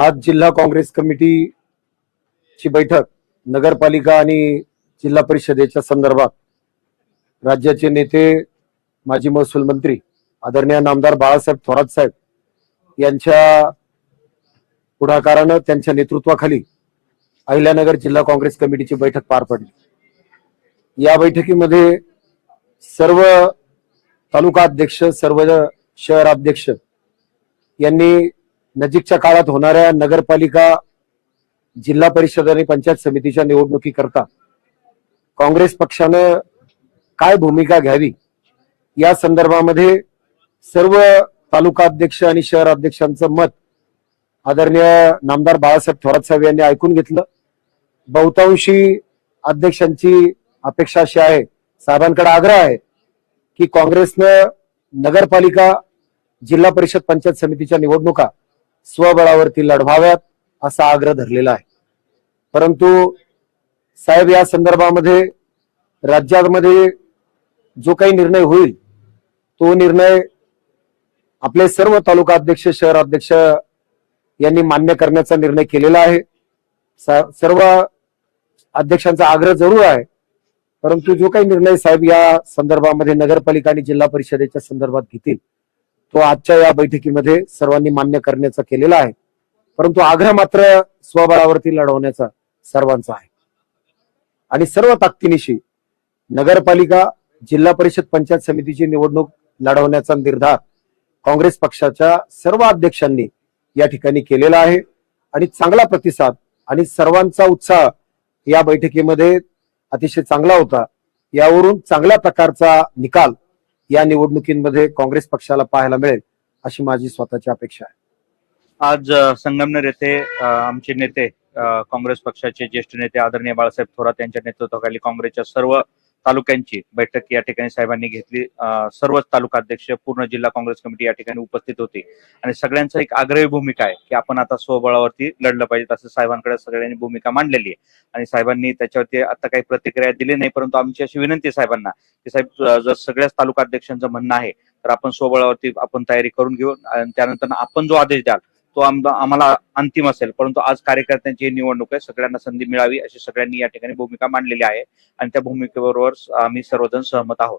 आज जिल्हा काँग्रेस कमिटीची बैठक नगरपालिका आणि जिल्हा परिषदेच्या संदर्भात राज्याचे नेते माजी महसूल मंत्री आदरणीय नामदार बाळासाहेब थोरात साहेब यांच्या पुढाकारानं त्यांच्या नेतृत्वाखाली अहिल्यानगर जिल्हा काँग्रेस कमिटीची बैठक पार पडली. या बैठकीमध्ये सर्व तालुका अध्यक्ष सर्व शहर अध्यक्ष यांनी नजीकच्या काळात होणाऱ्या नगरपालिका जिल्हा परिषद आणि पंचायत समितीच्या निवडणुकीकरता काँग्रेस पक्षानं काय भूमिका घ्यावी? या संदर्भामध्ये सर्व तालुका अध्यक्ष आणि शहर अध्यक्षांचं मत आदरणीय नामदार बाळासाहेब थोरात साहेब यांनी ऐकून घेतलं. बहुतांशी अध्यक्षांची अपेक्षा अशी आहे साहेबांकडे आग्रह आहे की काँग्रेसनं नगरपालिका जिल्हा परिषद पंचायत समितीच्या निवडणुका स्वबळावरती लढवाव्यात असा आग्रह धरलेला आहे. परंतु साहेब या संदर्भामध्ये राज्यामध्ये जो काही निर्णय होईल तो निर्णय आपले सर्व तालुका अध्यक्ष शहर अध्यक्ष यांनी मान्य करण्याचा निर्णय केलेला आहे. सर्व अध्यक्षांचा आग्रह जरूर आहे. परंतु जो काही निर्णय साहेब या संदर्भामध्ये नगरपालिका आणि जिल्हा परिषदेच्या संदर्भात घेतील तो आजच्या या बैठकीमध्ये सर्वांनी मान्य करण्याचा केलेला आहे. परंतु आग्रह मात्र स्वबळावरती लढवण्याचा सर्वांचा आहे. आणि सर्व ताकदीनिशी नगरपालिका जिल्हा परिषद पंचायत समितीची निवडणूक लढवण्याचा निर्धार काँग्रेस पक्षाच्या सर्व अध्यक्षांनी या ठिकाणी केलेला आहे. आणि चांगला प्रतिसाद आणि सर्वांचा उत्साह या बैठकीमध्ये अतिशय चांगला होता. यावरून चांगल्या प्रकारचा निकाल या निवडणुकीमध्ये काँग्रेस पक्षाला पाहायला मिळेल अशी माझी स्वतःची अपेक्षा आहे. आज संगमनेर येथे आमचे नेते काँग्रेस पक्षाचे ज्येष्ठ नेते आदरणीय बाळासाहेब थोरात यांच्या नेतृत्वाखाली काँग्रेसच्या सर्व तालुक्यांची बैठक या ठिकाणी साहेबांनी घेतली. सर्वच तालुका अध्यक्ष पूर्ण जिल्हा काँग्रेस कमिटी या ठिकाणी उपस्थित होती. आणि सगळ्यांचा एक आग्रही भूमिका आहे की आपण आता स्वबळावरती लढलं पाहिजे असं साहेबांकडे सगळ्यांनी भूमिका मांडलेली आहे. आणि साहेबांनी त्याच्यावरती आता काही प्रतिक्रिया दिली नाही परंतु आमची अशी विनंती आहे साहेबांना की साहेब जर सगळ्याच तालुका अध्यक्षांचं म्हणणं आहे तर आपण स्वबळावरती आपण तयारी करून घेऊ आणि त्यानंतर आपण जो आदेश द्याल तो आम्हाला अंतिम असेल. परंतु आज कार्यकर्त्यांची ही निवडणूक आहे. सगळ्यांना संधी मिळावी अशी सगळ्यांनी या ठिकाणी भूमिका मांडलेली आहे. आणि त्या भूमिकेबरोबर आम्ही सर्वजण सहमत आहोत.